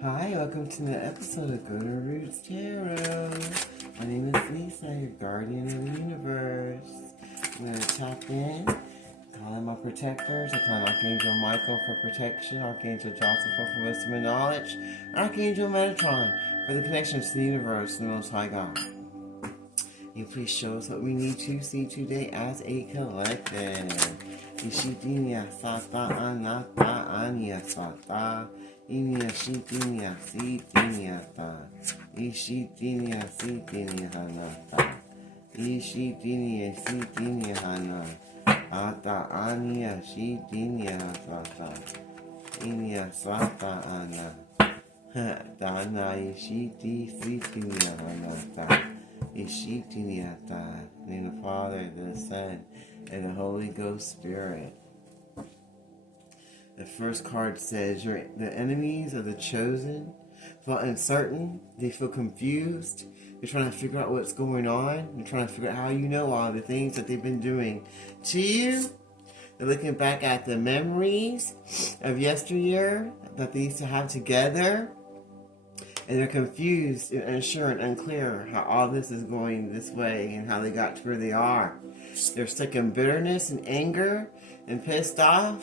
Hi, welcome to the episode of Go to Roots Tarot. My name is Lisa, your guardian of the universe. I'm going to tap in, call in my protectors. I call in Archangel Michael for protection, Archangel Joseph for wisdom and knowledge, Archangel Metatron for the connections to the universe and the Most High God. You please show us what we need to see today as a collective. Ishitinia sata anata ania sata. Inia shitinia sitinia ta. Ishitinia sitinia hanata. Ishitinia sitinia hana. Ata ania shitinia sata. Inia sata ana. Dana ishiti sitinia hanata. Ishitiniata, in the Father, the Son, and the Holy Ghost Spirit. The first card says, the enemies of the chosen feel uncertain, they feel confused, they're trying to figure out what's going on, they're trying to figure out how you know all the things that they've been doing to you. They're looking back at the memories of yesteryear that they used to have together. And they're confused and unsure and unclear how all this is going this way and how they got to where they are. They're stuck in bitterness and anger and pissed off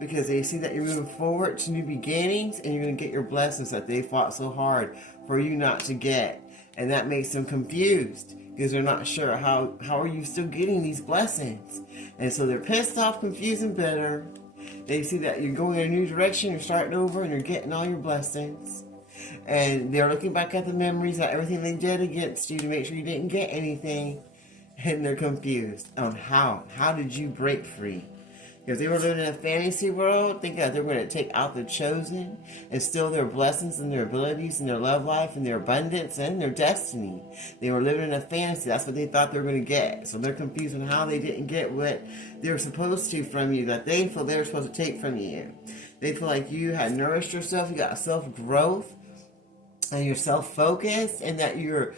because they see that you're moving forward to new beginnings and you're going to get your blessings that they fought so hard for you not to get. And that makes them confused because they're not sure how are you still getting these blessings. And so they're pissed off, confused, and bitter. They see that you're going in a new direction, you're starting over, and you're getting all your blessings. And they're looking back at the memories of everything they did against you to make sure you didn't get anything. And they're confused on how did you break free? Because they were living in a fantasy world, thinking that they were going to take out the chosen and steal their blessings and their abilities and their love life and their abundance and their destiny. They were living in a fantasy. That's what they thought they were going to get. So they're confused on how they didn't get what they were supposed to from you, that they feel they were supposed to take from you. They feel like you had nourished yourself, you got self-growth, and you're self-focused, and that you're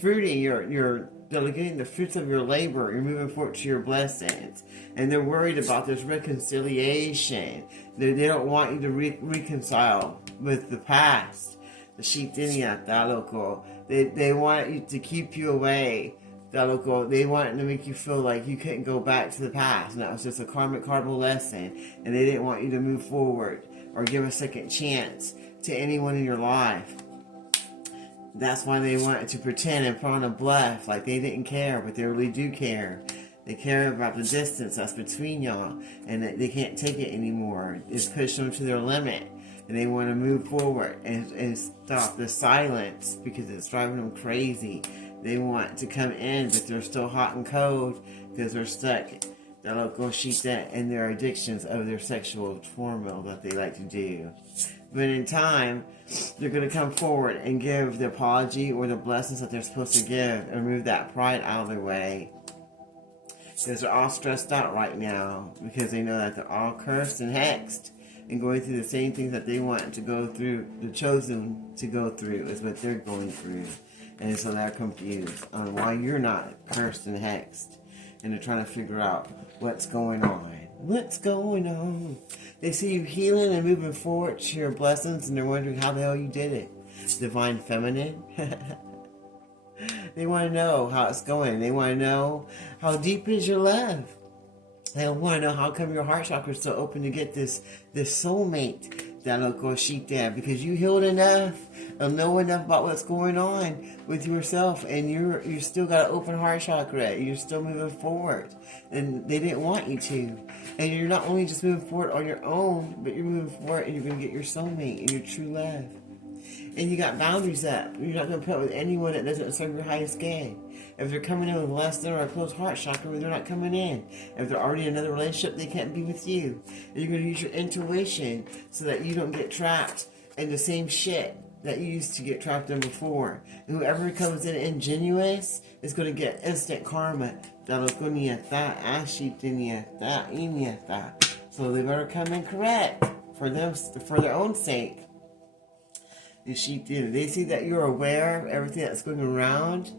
fruiting, you're getting the fruits of your labor, you're moving forward to your blessings. And they're worried about this reconciliation. They don't want you to reconcile with the past. The Shitinia, Daloko. They want you to keep you away. Daloko. They wanted to make you feel like you couldn't go back to the past. And that was just a karmic cardinal lesson. And they didn't want you to move forward or give a second chance to anyone in your life. That's why they wanted to pretend and put on a bluff like they didn't care, but they really do care. They care about the distance that's between y'all, and that they can't take it anymore. It's pushed them to their limit, and they want to move forward and stop the silence because it's driving them crazy. They want to come in, but they're still hot and cold because they're stuck in their addictions of their sexual turmoil that they like to do. But in time, they're going to come forward and give the apology or the blessings that they're supposed to give and remove that pride out of their way. Because they're all stressed out right now because they know that they're all cursed and hexed and going through the same things that they want to go through, the chosen to go through is what they're going through. And so they're confused on why you're not cursed and hexed. And they're trying to figure out what's going on. What's going on? They see you healing and moving forward to your blessings, and they're wondering how the hell you did it. Divine Feminine. They want to know how it's going. They want to know how deep is your love. They want to know how come your heart chakra is so open to get this soulmate. Because you healed enough and know enough about what's going on with yourself, and you still got an open heart chakra. You're still moving forward, and they didn't want you to. And you're not only just moving forward on your own, but you're moving forward and you're going to get your soulmate and your true love. And you got boundaries up. You're not going to put up with anyone that doesn't serve your highest gain. If they're coming in with less than or a closed heart chakra, they're not coming in. If they're already in another relationship, they can't be with you. And you're going to use your intuition so that you don't get trapped in the same shit that you used to get trapped in before. And whoever comes in ingenuous is going to get instant karma. So they better come in correct for their own sake. They see that you're aware of everything that's going around.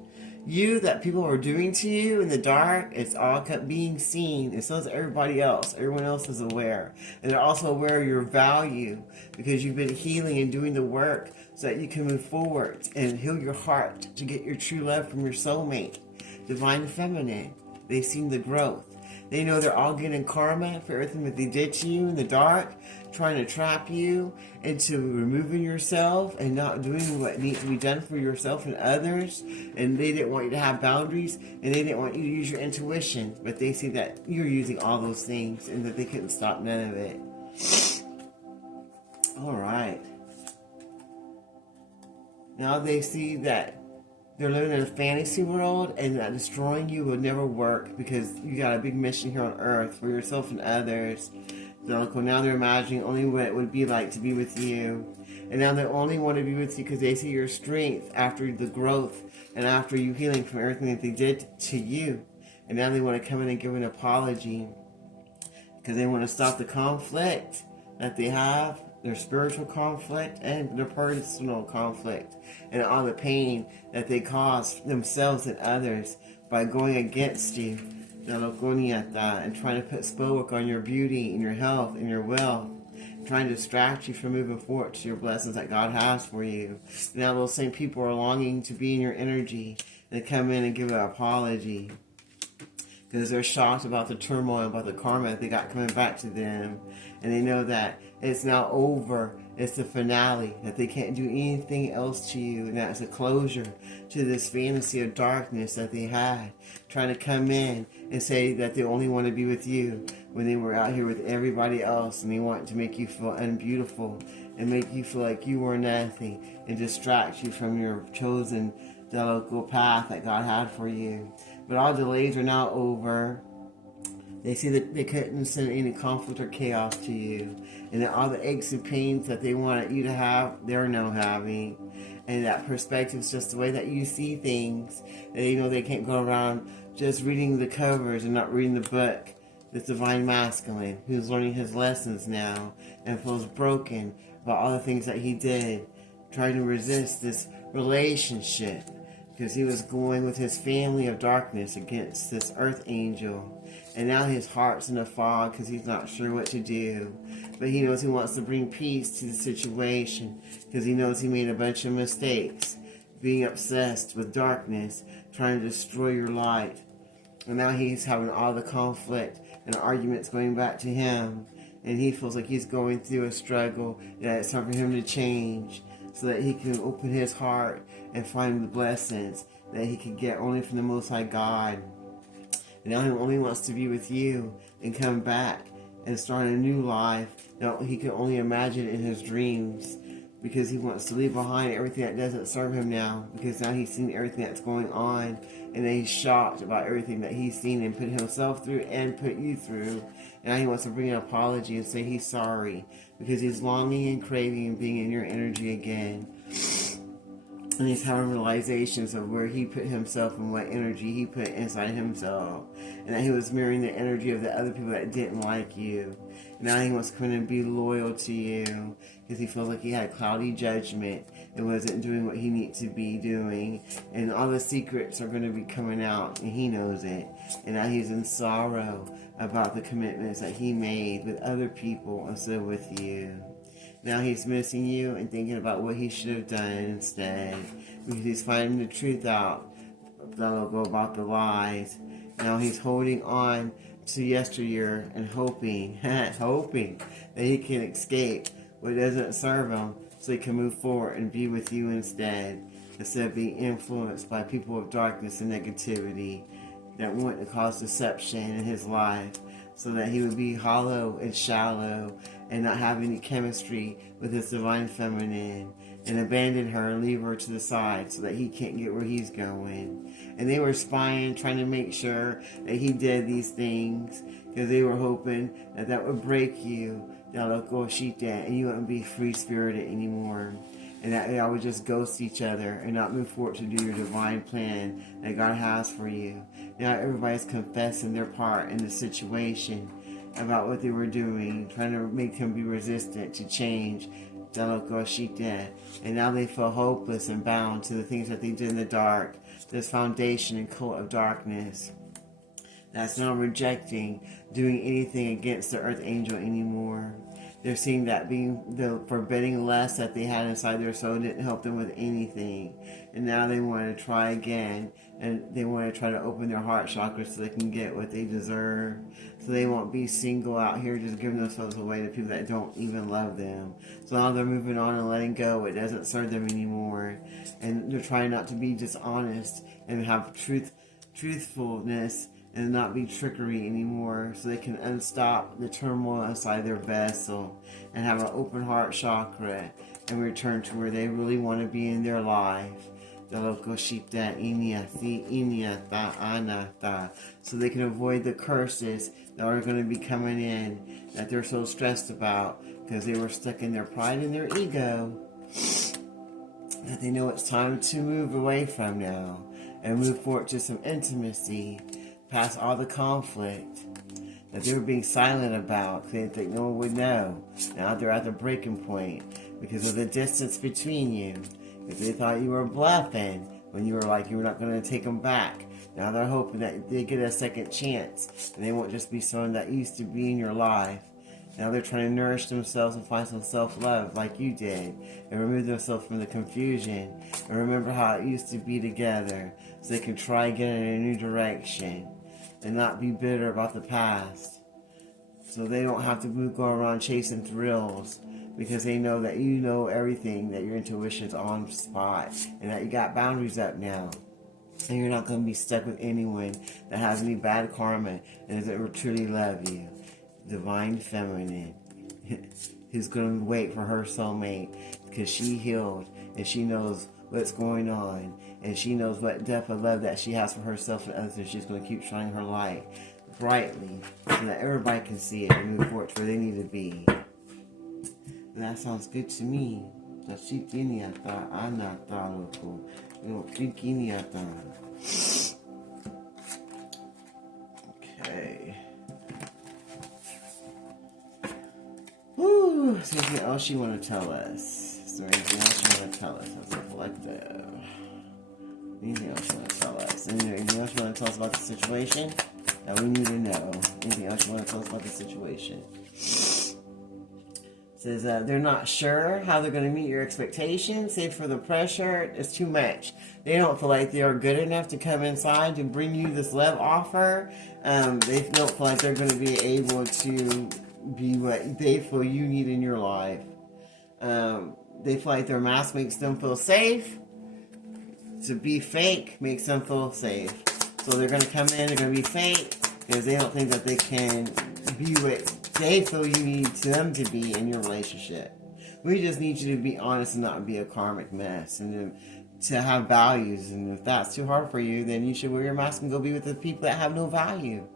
you that people are doing to you in the dark, it's all kept being seen, and so is everybody else. Everyone else is aware. And they're also aware of your value because you've been healing and doing the work so that you can move forward and heal your heart to get your true love from your soulmate, Divine Feminine. They've seen the growth. They know they're all getting karma for everything that they did to you in the dark, trying to trap you into removing yourself and not doing what needs to be done for yourself and others. And they didn't want you to have boundaries, and they didn't want you to use your intuition. But they see that you're using all those things and that they couldn't stop none of it. All right. Now they see that they're living in a fantasy world and that destroying you will never work because you got a big mission here on earth for yourself and others. So now they're imagining only what it would be like to be with you. And now they only want to be with you because they see your strength after the growth and after you healing from everything that they did to you. And now they want to come in and give an apology because they want to stop the conflict that they have, their spiritual conflict and their personal conflict, and all the pain that they cause themselves and others by going against you, and trying to put spell work on your beauty and your health and your wealth, trying to distract you from moving forward to your blessings that God has for you. Now those same people are longing to be in your energy and come in and give an apology because they're shocked about the turmoil, about the karma that they got coming back to them. And they know that it's now over. It's the finale, that they can't do anything else to you. And that's a closure to this fantasy of darkness that they had, trying to come in and say that they only want to be with you when they were out here with everybody else. And they want to make you feel unbeautiful and make you feel like you were nothing and distract you from your chosen local path that God had for you. But all delays are now over. They see that they couldn't send any conflict or chaos to you. And that all the aches and pains that they wanted you to have, they're now having. And that perspective is just the way that you see things. And you know they can't go around just reading the covers and not reading the book. This Divine Masculine, who's learning his lessons now and feels broken about all the things that he did, trying to resist this relationship. Because he was going with his family of darkness against this earth angel. And now his heart's in a fog because he's not sure what to do. But he knows he wants to bring peace to the situation because he knows he made a bunch of mistakes. Being obsessed with darkness, trying to destroy your light. And now he's having all the conflict and arguments going back to him. And he feels like he's going through a struggle that it's time for him to change, so that he can open his heart and find the blessings that he can get only from the Most High God. And now he only wants to be with you and come back and start a new life that he can only imagine in his dreams, because he wants to leave behind everything that doesn't serve him now, because now he's seen everything that's going on, and then he's shocked about everything that he's seen and put himself through and put you through. And now he wants to bring an apology and say he's sorry, because he's longing and craving being in your energy again. And he's having realizations of where he put himself and what energy he put inside himself. And that he was mirroring the energy of the other people that didn't like you. And now he wants to come in and be loyal to you, because he feels like he had cloudy judgment and wasn't doing what he needs to be doing. And all the secrets are going to be coming out, and he knows it. And now he's in sorrow about the commitments that he made with other people instead of with you. Now he's missing you and thinking about what he should have done instead, because he's finding the truth out about the lies. Now he's holding on to yesteryear and hoping that he can escape what doesn't serve him, so he can move forward and be with you instead of being influenced by people of darkness and negativity that want to cause deception in his life, so that he would be hollow and shallow and not have any chemistry with his Divine Feminine, and abandon her and leave her to the side so that he can't get where he's going. And they were spying, trying to make sure that he did these things, because they were hoping that that would break you, and you wouldn't be free-spirited anymore. And that y'all would just ghost each other and not move forward to do your divine plan that God has for you. Now everybody's confessing their part in the situation about what they were doing, trying to make him be resistant to change And now they feel hopeless and bound to the things that they did in the dark, this foundation and cult of darkness that's now rejecting doing anything against the earth angel anymore. They're seeing that being the forbidding lust that they had inside their soul didn't help them with anything. And now they want to try again. And they want to try to open their heart chakra so they can get what they deserve. So they won't be single out here just giving themselves away to people that don't even love them. So now they're moving on and letting go. It doesn't serve them anymore. And they're trying not to be dishonest and have truthfulness and not be trickery anymore, so they can unstop the turmoil inside their vessel and have an open heart chakra and return to where they really want to be in their life. So they can avoid the curses that are going to be coming in that they're so stressed about because they were stuck in their pride and their ego that they know it's time to move away from now and move forward to some intimacy past all the conflict that they were being silent about because they didn't think no one would know. Now they're at the breaking point because of the distance between you. Because they thought you were bluffing when you were like you were not going to take them back. Now they're hoping that they get a second chance and they won't just be someone that used to be in your life. Now they're trying to nourish themselves and find some self-love like you did and remove themselves from the confusion and remember how it used to be together so they can try again in a new direction and not be bitter about the past. So they don't have to go around chasing thrills because they know that you know everything, that your intuition's on spot and that you got boundaries up now. And you're not going to be stuck with anyone that has any bad karma and doesn't truly love you. Divine Feminine who's going to wait for her soulmate because she healed and she knows what's going on and she knows what depth of love that she has for herself and others, and she's going to keep shining her light brightly so that everybody can see it and move forward to where they need to be. And that sounds good to me. Okay. Woo! Is there anything else you want to tell us? Is there anything else you want to tell us as a collective? Anything else you want to tell us? Anything else you want to tell us about the situation that we need to know? Anything else you want to tell us about the situation? It says they're not sure how they're going to meet your expectations. Save for the pressure. It's too much. They don't feel like they are good enough to come inside to bring you this love offer. They don't feel like they're going to be able to be what they feel you need in your life. They feel like their mask makes them feel safe. To be fake makes them feel safe. So they're going to come in, they're going to be fake because they don't think that they can be what they feel you need them to be in your relationship. We just need you to be honest and not be a karmic mess and to have values. And if that's too hard for you, then you should wear your mask and go be with the people that have no value.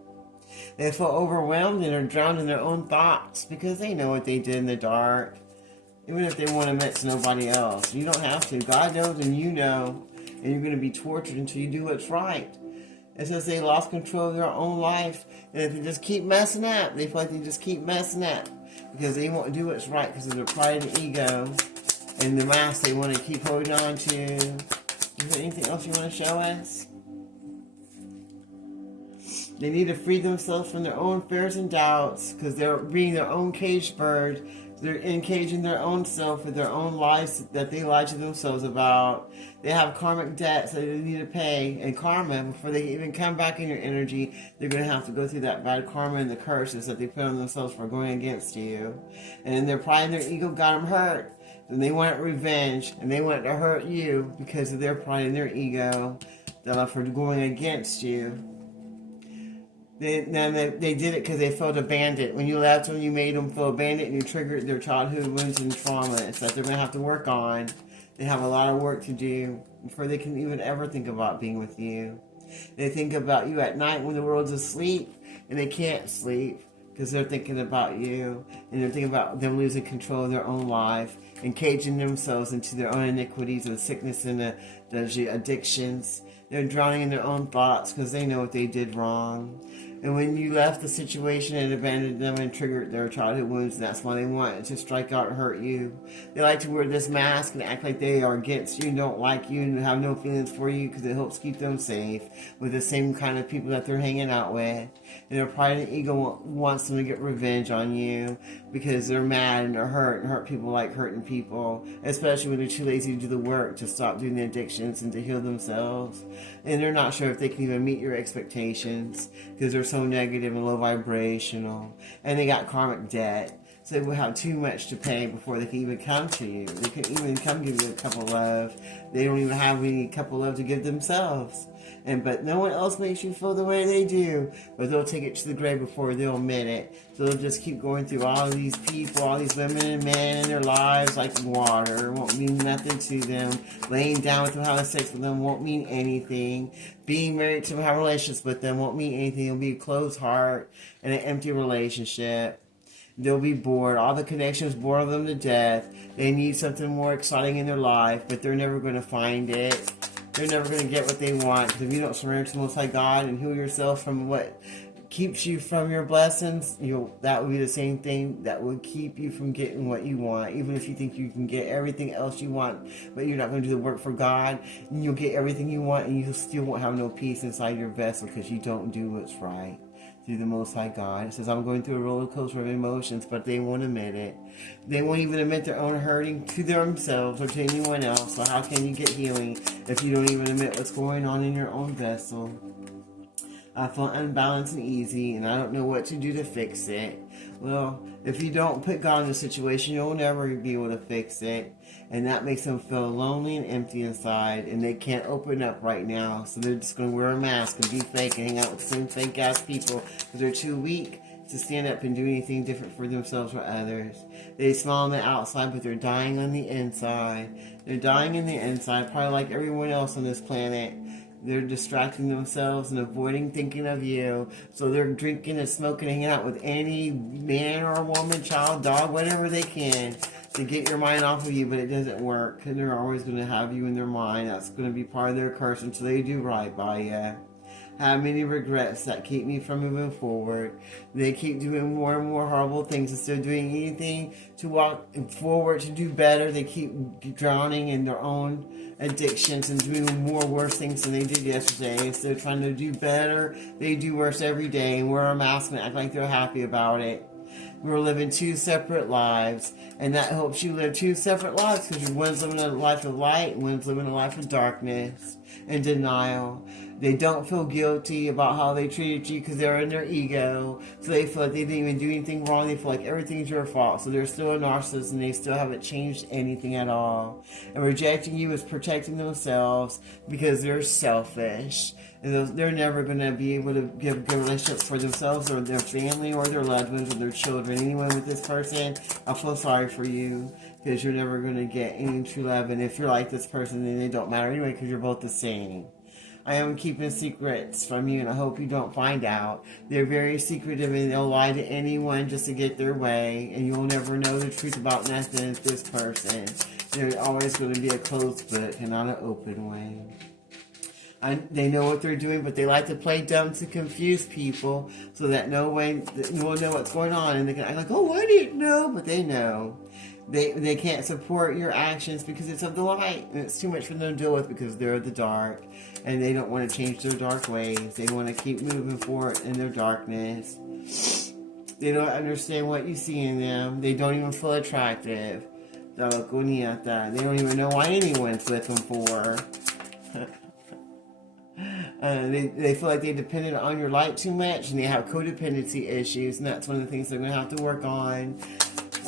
They feel overwhelmed and are drowned in their own thoughts because they know what they did in the dark. Even if they won't admit to nobody else. You don't have to. God knows and you know. And you're going to be tortured until you do what's right. It says they lost control of their own life. And if they just keep messing up, they feel like they just keep messing up. Because they won't do what's right because of their pride and ego. And the mask they want to keep holding on to. Is there anything else you want to show us? They need to free themselves from their own fears and doubts because they're being their own caged bird. They're encaging their own self with their own lies that they lie to themselves about. They have karmic debts that they need to pay. And karma, before they even come back in your energy, they're going to have to go through that bad karma and the curses that they put on themselves for going against you. And their pride and their ego got them hurt. And they want revenge. And they want to hurt you because of their pride and their ego for going against you. They did it because they felt abandoned. When you left them, you made them feel abandoned and you triggered their childhood wounds and trauma. It's that they're going to have to work on. They have a lot of work to do before they can even ever think about being with you. They think about you at night when the world's asleep and they can't sleep because they're thinking about you and they're thinking about them losing control of their own life and caging themselves into their own iniquities and sickness and the There's the addictions. They're drowning in their own thoughts because they know what they did wrong. And when you left the situation and abandoned them and triggered their childhood wounds, that's why they want to strike out and hurt you. They like to wear this mask and act like they are against you and don't like you and have no feelings for you because it helps keep them safe with the same kind of people that they're hanging out with. And their pride and ego wants them to get revenge on you because they're mad and they're hurt, and hurt people like hurting people, especially when they're too lazy to do the work to stop doing the addictions and to heal themselves. And they're not sure if they can even meet your expectations because they're so negative and low vibrational, and they got karmic debt, so they will have too much to pay before they can even come to you. They can even come give you a cup of love. They don't even have any cup of love to give themselves. But no one else makes you feel the way they do. But they'll take it to the grave before they'll admit it. So they'll just keep going through all of these people, all these women and men in their lives like water. It won't mean nothing to them. Laying down with them, having sex with them won't mean anything. Being married to them, having relationships with them won't mean anything. It'll be a closed heart and an empty relationship. They'll be bored. All the connections bore them to death. They need something more exciting in their life, but they're never going to find it. They're never going to get what they want. Because if you don't surrender to the Most High God and heal yourself from what keeps you from your blessings, that would be the same thing that would keep you from getting what you want. Even if you think you can get everything else you want, but you're not going to do the work for God, you'll get everything you want and you still won't have no peace inside your vessel because you don't do what's right through the Most High God. It says, I'm going through a roller coaster of emotions, but they won't admit it. They won't even admit their own hurting to themselves or to anyone else. So how can you get healing if you don't even admit what's going on in your own vessel? I feel unbalanced and easy, and I don't know what to do to fix it. Well, if you don't put God in the situation, you'll never be able to fix it. And that makes them feel lonely and empty inside, and they can't open up right now. So they're just going to wear a mask and be fake and hang out with the same fake-ass people because they're too weak to stand up and do anything different for themselves or others. They smile on the outside, but they're dying on the inside. They're dying in the inside, probably like everyone else on this planet. They're distracting themselves and avoiding thinking of you. So they're drinking and smoking and hanging out with any man or woman, child, dog, whatever they can to get your mind off of you, but it doesn't work. And they're always going to have you in their mind. That's going to be part of their curse until they do right by you. Have many regrets that keep me from moving forward. They keep doing more and more horrible things instead of doing anything to walk forward to do better. They keep drowning in their own addictions and doing more worse things than they did yesterday. Instead of trying to do better, they do worse every day and wear a mask and act like they're happy about it. We're living two separate lives, and that helps you live two separate lives because one's living a life of light and one's living a life of darkness and denial. They don't feel guilty about how they treated you because they're in their ego, so they feel like they didn't even do anything wrong. They feel like everything's your fault, so they're still a narcissist and they still haven't changed anything at all. And rejecting you is protecting themselves because they're selfish. And they're never going to be able to give good relationships for themselves or their family or their loved ones or their children. Anyone with this person, I feel sorry for you because you're never going to get any true love. And if you're like this person, then it don't matter anyway because you're both the same. I am keeping secrets from you, and I hope you don't find out. They're very secretive, and they'll lie to anyone just to get their way, and you'll never know the truth about nothing with this person. They're always going to be a closed book and not an open one. They know what they're doing, but they like to play dumb to confuse people so that no one will know what's going on, and they can act like, oh, I didn't know, but they know. They can't support your actions because it's of the light, and it's too much for them to deal with because they're of the dark, and they don't want to change their dark ways. They want to keep moving forward in their darkness. They don't understand what you see in them. They don't even feel attractive. They don't even know why anyone's looking for. They feel like they depended on your light too much, and they have codependency issues, and that's one of the things they're going to have to work on.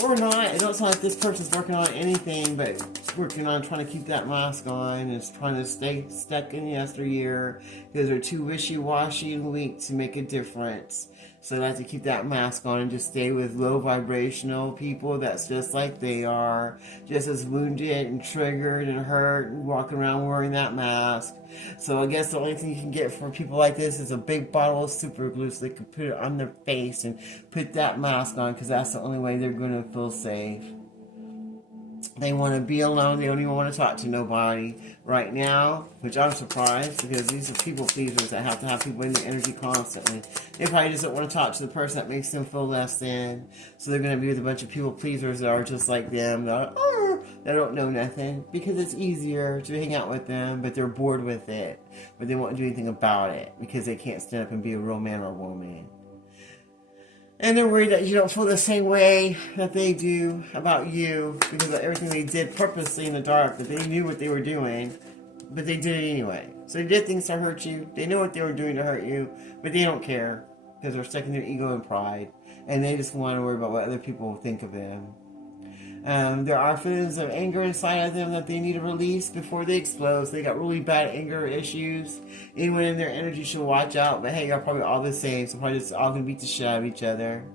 Or not. It don't sound like this person's working on anything, but working on trying to keep that mask on and trying to stay stuck in yesteryear because they're too wishy-washy and weak to make a difference. So they have to keep that mask on and just stay with low vibrational people that's just like they are, just as wounded and triggered and hurt and walking around wearing that mask. So I guess the only thing you can get for people like this is a big bottle of super glue so they can put it on their face and put that mask on because that's the only way they're going to feel safe. They want to be alone. They don't even want to talk to nobody right now, which I'm surprised because these are people pleasers that have to have people in their energy constantly. They probably just don't want to talk to the person that makes them feel less than. So they're going to be with a bunch of people pleasers that are just like them. That don't know nothing because it's easier to hang out with them, but they're bored with it. But they won't do anything about it because they can't stand up and be a real man or woman. And they're worried that you don't feel the same way that they do about you because of everything they did purposely in the dark, that they knew what they were doing, but they did it anyway. So they did things to hurt you. They know what they were doing to hurt you, but they don't care because they're stuck in their ego and pride. And they just want to worry about what other people will think of them. There are feelings of anger inside of them that they need to release before they explode. So they got really bad anger issues. Anyone in their energy should watch out. But hey, you're probably all the same. So probably just all going to beat the shit out of each other.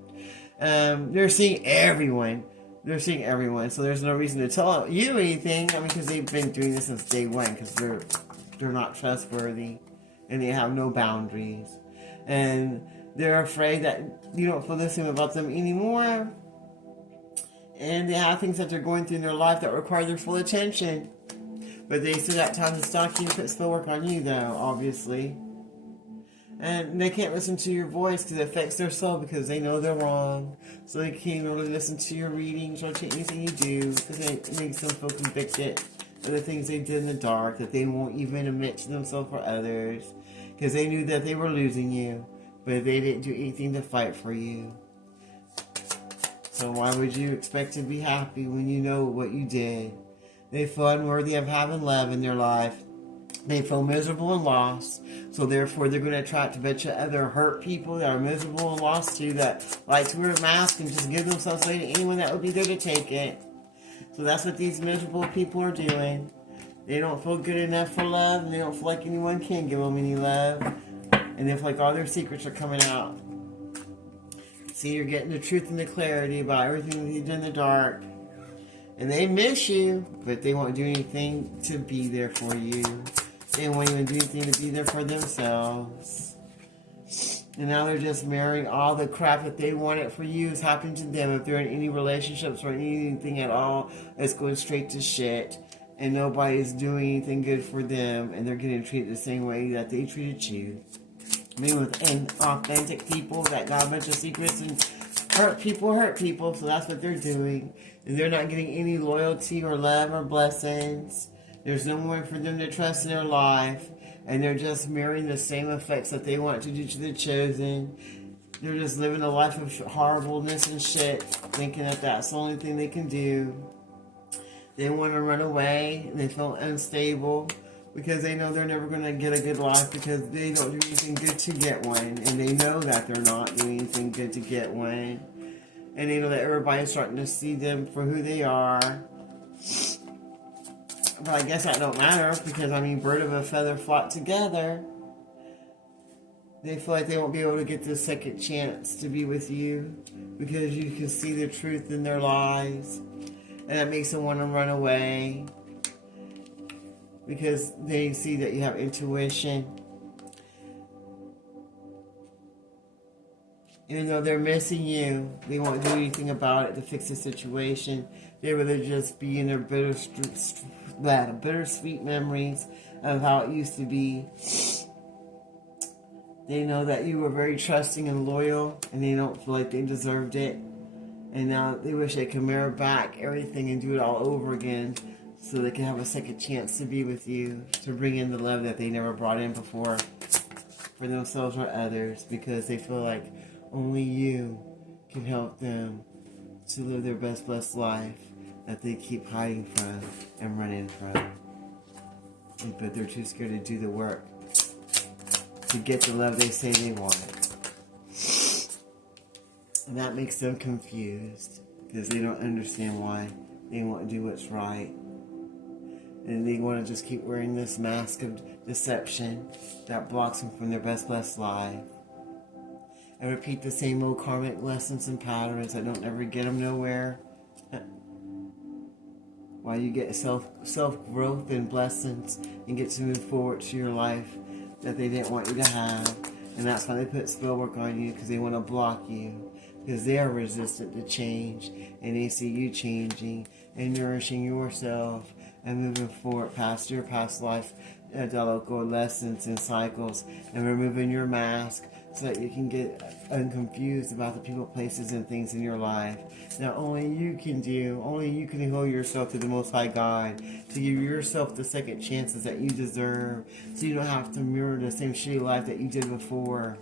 They're seeing everyone. They're seeing everyone. So there's no reason to tell you anything. I mean, because they've been doing this since day one. Because they're not trustworthy. And they have no boundaries. And they're afraid that you don't feel the same about them anymore. And they have things that they're going through in their life that require their full attention. But they still got time to stalk you and put spell work on you, though, obviously. And they can't listen to your voice because it affects their soul because they know they're wrong. So they can't really listen to your readings or to anything you do because it makes them feel convicted of the things they did in the dark that they won't even admit to themselves or others. Because they knew that they were losing you, but they didn't do anything to fight for you. So why would you expect to be happy when you know what you did? They feel unworthy of having love in their life. They feel miserable and lost. So therefore they're going to attract a bunch of other hurt people that are miserable and lost too, that like to wear a mask and just give themselves away to anyone that would be there to take it. So that's what these miserable people are doing. They don't feel good enough for love, and they don't feel like anyone can give them any love. And they feel like all their secrets are coming out. See, you're getting the truth and the clarity about everything that you did in the dark. And they miss you, but they won't do anything to be there for you. They won't even do anything to be there for themselves. And now they're just marrying all the crap that they wanted for you is happening to them. If they're in any relationships or anything at all, it's going straight to shit. And nobody's doing anything good for them. And they're getting treated the same way that they treated you. I mean, with inauthentic people that got a bunch of secrets and hurt people, so that's what they're doing. And they're not getting any loyalty or love or blessings. There's no one for them to trust in their life. And they're just mirroring the same effects that they want to do to the chosen. They're just living a life of horribleness and shit, thinking that that's the only thing they can do. They want to run away, and they feel unstable. Because they know they're never going to get a good life because they don't do anything good to get one. And they know that they're not doing anything good to get one. And they know that everybody's starting to see them for who they are. But I guess that don't matter because, I mean, bird of a feather flock together. They feel like they won't be able to get this second chance to be with you because you can see the truth in their lies. And that makes them want to run away. Because they see that you have intuition. Even though they're missing you, they won't do anything about it to fix the situation. They rather just be in their bittersweet memories of how it used to be. They know that you were very trusting and loyal, and they don't feel like they deserved it. And now they wish they could mirror back everything and do it all over again. So they can have a second chance to be with you, to bring in the love that they never brought in before for themselves or others, because they feel like only you can help them to live their best blessed life that they keep hiding from and running from. But they're too scared to do the work to get the love they say they want. And that makes them confused because they don't understand why they won't do what's right. And they want to just keep wearing this mask of deception that blocks them from their best blessed life. And repeat the same old karmic lessons and patterns that don't ever get them nowhere. While you get self-growth and blessings and get to move forward to your life that they didn't want you to have. And that's why they put spell work on you, because they want to block you. Because they are resistant to change. And they see you changing. and nourishing yourself and moving forward past your past life local lessons and cycles, and removing your mask so that you can get unconfused about the people, places, and things in your life that only you can do. Only you can hold yourself to the Most High God to give yourself the second chances that you deserve, so you don't have to mirror the same shitty life that you did before,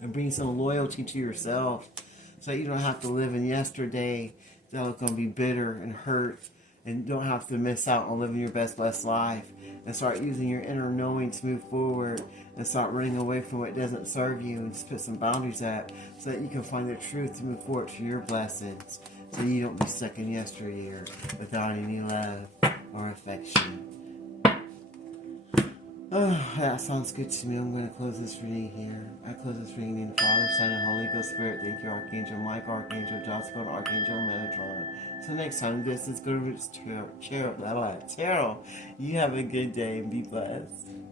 and bring some loyalty to yourself so that you don't have to live in yesterday that's going to be bitter and hurt, and don't have to miss out on living your best blessed life, and start using your inner knowing to move forward, and start running away from what doesn't serve you, and just put some boundaries up so that you can find the truth to move forward to your blessings, so you don't be stuck in yesteryear without any love or affection. Oh, that sounds good to me. I'm going to close this reading here. I close this reading in the Father, Son, and Holy Ghost Spirit. Thank you, Archangel Michael, Archangel Joshua, and Archangel Metatron. Till next time, this is Good Roots Tarot. You have a good day and be blessed.